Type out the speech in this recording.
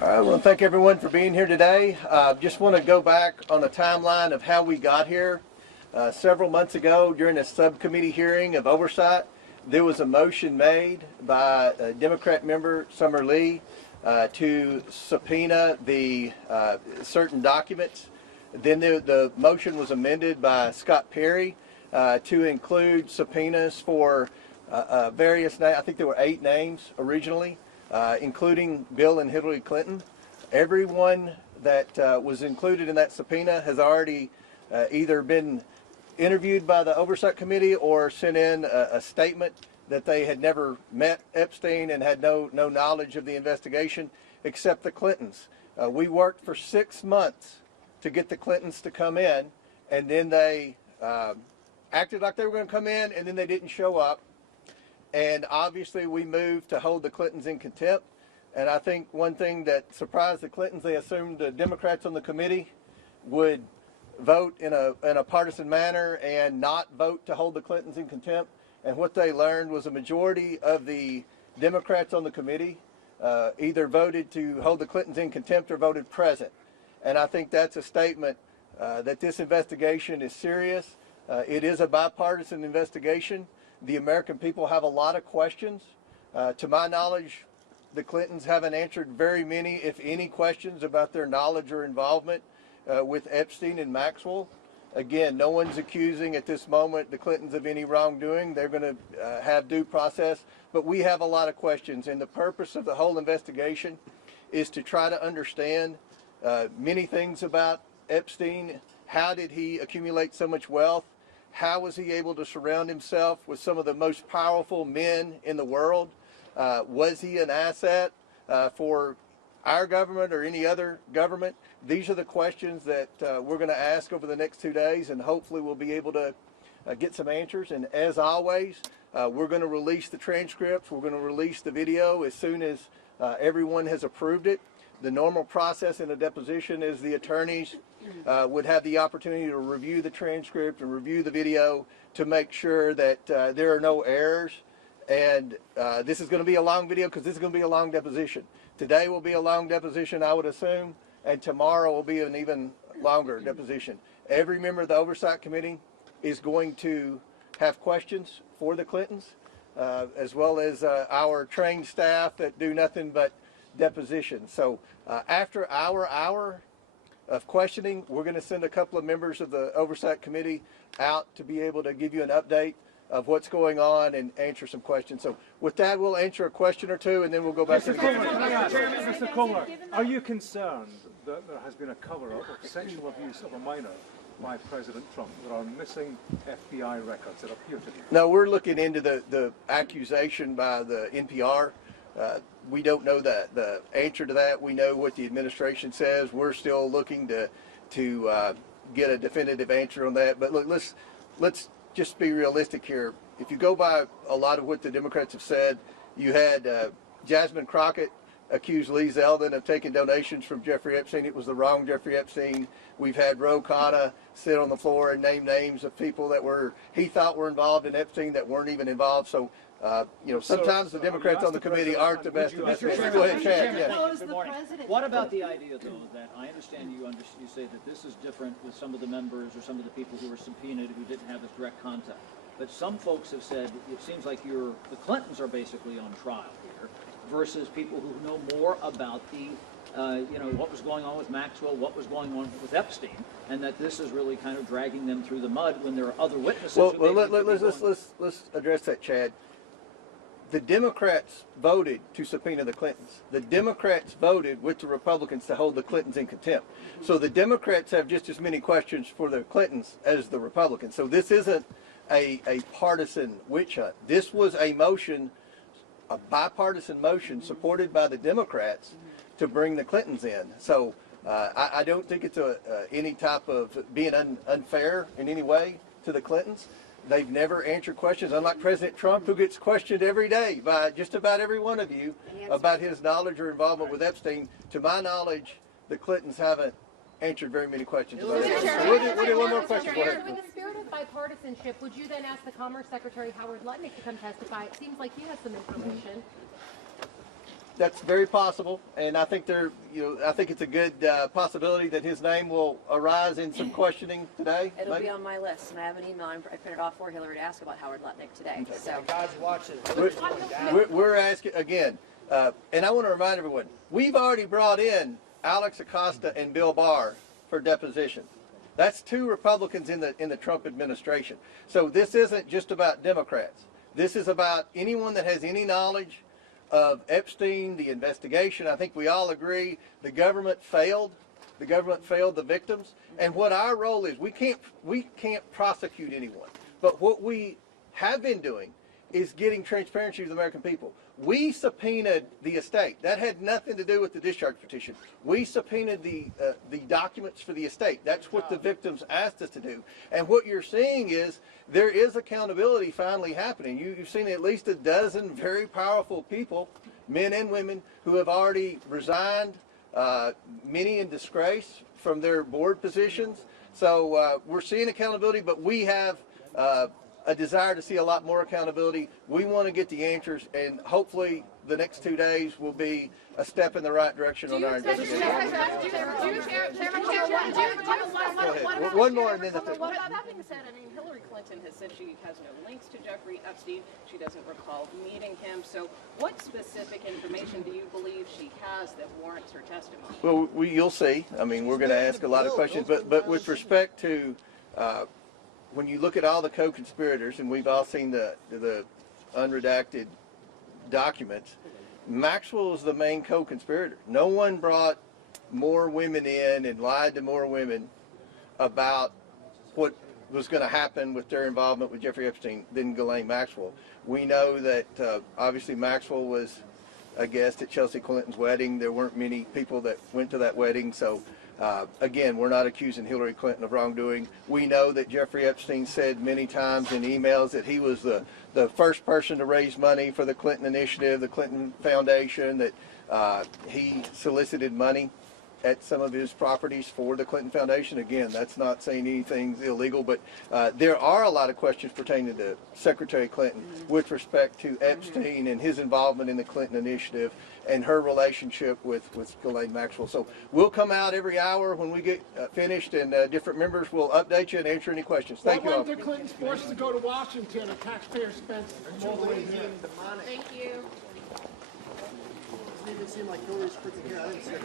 I want to thank everyone for being here today. Just want to go back on a timeline of how we got here. Several months ago, during a subcommittee hearing of oversight, there was a motion made by Democrat member Summer Lee to subpoena the certain documents. Then the motion was amended by Scott Perry to include subpoenas for various names. I think there were 8 names originally, including Bill and Hillary Clinton. Everyone that was included in that subpoena has already either been interviewed by the Oversight Committee or sent in a statement that they had never met Epstein and had no knowledge of the investigation, except the Clintons. We worked for 6 months to get the Clintons to come in, and then they acted like they were going to come in, and then they didn't show up. And obviously we moved to hold the Clintons in contempt. And I think one thing that surprised the Clintons, they assumed the Democrats on the committee would vote in a partisan manner and not vote to hold the Clintons in contempt. And what they learned was a majority of the Democrats on the committee either voted to hold the Clintons in contempt or voted present. And I think that's a statement that this investigation is serious. It is a bipartisan investigation. The American people have a lot of questions. To my knowledge, the Clintons haven't answered very many, if any, questions about their knowledge or involvement with Epstein and Maxwell. Again, no one's accusing at this moment the Clintons of any wrongdoing. They're going to have due process. But we have a lot of questions. And the purpose of the whole investigation is to try to understand many things about Epstein. How did he accumulate so much wealth? How was he able to surround himself with some of the most powerful men in the world? Was he an asset for our government or any other government? These are the questions that we're going to ask over the next 2 days, and hopefully we'll be able to get some answers. And as always, we're going to release the transcripts. We're going to release the video as soon as everyone has approved it. The normal process in a deposition is the attorneys would have the opportunity to review the transcript and review the video to make sure that there are no errors. And this is going to be a long video because this is going to be a long deposition. Today will be a long deposition, I would assume, and tomorrow will be an even longer deposition. Every member of the Oversight Committee is going to have questions for the Clintons, as well as our trained staff that do nothing but depositions. So after our hour of questioning, we're going to send a couple of members of the Oversight Committee out to be able to give you an update of what's going on and answer some questions. So with that, we'll answer a question or two, and then we'll go back to the Mr. Comer, are you concerned that there has been a cover-up of sexual abuse of a minor by President Trump? There are missing FBI records that appear to be. No, we're looking into the accusation by the NPR. We don't know the answer to that. We know what the administration says. We're still looking to get a definitive answer on that. But look, let's just be realistic here. If you go by a lot of what the Democrats have said, you had Jasmine Crockett accused Lee Zeldin of taking donations from Jeffrey Epstein. It was the wrong Jeffrey Epstein. We've had Ro Khanna sit on the floor and name names of people that he thought were involved in Epstein that weren't even involved. So, sometimes the Democrats on the committee aren't the best investigators. Go ahead, Chad. Yeah. What about the idea, though, that I understand you say that this is different with some of the members or some of the people who were subpoenaed who didn't have this direct contact. But some folks have said it seems like the Clintons are basically on trial here versus people who know more about the what was going on with Maxwell, what was going on with Epstein, and that this is really kind of dragging them through the mud when there are other witnesses. Well, let's address that, Chad. The Democrats voted to subpoena the Clintons. The Democrats voted with the Republicans to hold the Clintons in contempt. So the Democrats have just as many questions for the Clintons as the Republicans. So this isn't a partisan witch hunt. This was a motion, a bipartisan motion supported by the Democrats to bring the Clintons in. So I don't think it's any type of being unfair in any way to the Clintons. They've never answered questions, unlike President Trump, who gets questioned every day by just about every one of you about his knowledge or involvement with Epstein. To my knowledge, the Clintons haven't answered very many questions about it. We'll do one more question. Go ahead. In the spirit of bipartisanship, would you then ask the Commerce Secretary Howard Lutnick to come testify? It seems like he has some information. That's very possible, and I think I think it's a good possibility that his name will arise in some questioning today. It'll maybe? be on my list, and I have an email I printed off for Hillary to ask about Howard Lutnick today. Okay. So God's watching. We're asking again, and I want to remind everyone: we've already brought in Alex Acosta and Bill Barr for deposition. That's two Republicans in the Trump administration. So this isn't just about Democrats. This is about anyone that has any knowledge of Epstein, the investigation. I think we all agree the government failed. The government failed the victims. And what our role is, we can't prosecute anyone. But what we have been doing is getting transparency to the American people. We subpoenaed the estate. That had nothing to do with the discharge petition. We subpoenaed the documents for the estate. That's what the victims asked us to do. And what you're seeing is there is accountability finally happening. You've seen at least a dozen very powerful people, men and women, who have already resigned, many in disgrace from their board positions. So we're seeing accountability, but we have a desire to see a lot more accountability. We want to get the answers, and hopefully the next 2 days will be a step in the right direction on our investigation. One more, and then the Well, that being said, I mean, Hillary Clinton has said she has no links to Jeffrey Epstein. She doesn't recall meeting him. So what specific information do you believe she has that warrants her testimony? Well, you'll see. I mean, we're going to ask a lot of questions, but with respect to when you look at all the co-conspirators, and we've all seen the unredacted documents, Maxwell is the main co-conspirator. No one brought more women in and lied to more women about what was going to happen with their involvement with Jeffrey Epstein than Ghislaine Maxwell. We know that obviously Maxwell was a guest at Chelsea Clinton's wedding. There weren't many people that went to that wedding, so again, we're not accusing Hillary Clinton of wrongdoing. We know that Jeffrey Epstein said many times in emails that he was the first person to raise money for the Clinton Initiative, the Clinton Foundation, that he solicited money at some of his properties for the Clinton Foundation. Again, that's not saying anything's illegal, but there are a lot of questions pertaining to Secretary Clinton with respect to Epstein and his involvement in the Clinton Initiative and her relationship with Ghislaine Maxwell. So we'll come out every hour when we get finished, and different members will update you and answer any questions. Thank you all. Why weren't the Clintons forced to go to Washington at taxpayer expense? Thank you. Doesn't even seem like Hillary's quick to get. I didn't see it.